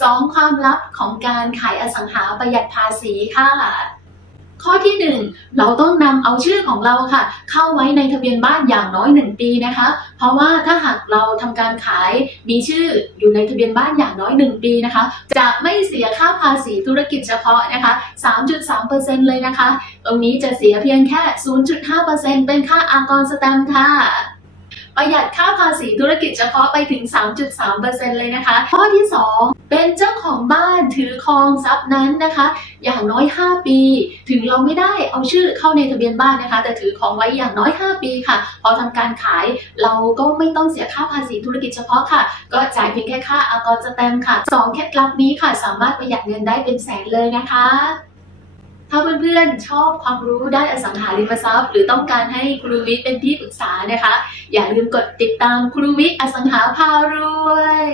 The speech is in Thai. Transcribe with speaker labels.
Speaker 1: 2 ความลับของการขายอสังหาประหยัดภาษีค่ะ ข้อที่ 1 เราต้องนำเอาชื่อของเราค่ะ เข้าไว้ในทะเบียนบ้านอย่างน้อย 1 ปีนะคะ เพราะว่าถ้าหากเราทำการขายมีชื่ออยู่ในทะเบียนบ้านอย่างน้อย 1 ปีนะคะ จะไม่เสียค่าภาษีธุรกิจเฉพาะนะคะ 3.3%เลยนะคะ ตรงนี้จะเสียเพียงแค่ 0.5%เป็นค่าอากรสแตมป์ค่ะประหยัดค่าภาษีธุรกิจเฉพาะไปถึง 3.3%เลยนะคะ ข้อที่ 2 เป็น ครองทรัพย์นั้นนะคะ อย่างน้อย 5 ปี ถึงเราไม่ได้เอาชื่อเข้าในทะเบียนบ้านนะคะ แต่ถือของไว้อย่างน้อย 5 ปีค่ะ พอทำการขายเราก็ไม่ต้องเสียค่าภาษีธุรกิจเฉพาะค่ะ ก็จ่ายเพียงแค่ค่าอากรสแตมค่ะสองเคล็ดลับนี้ค่ะ สามารถประหยัดเงินได้เป็นแสนเลยนะคะถ้าเพื่อนๆ ชอบความรู้ด้านอสังหาริมทรัพย์ หรือต้องการให้ครูวิทย์เป็นที่ปรึกษานะคะ อย่าลืมกดติดตามครูวิทย์อสังหาพารวย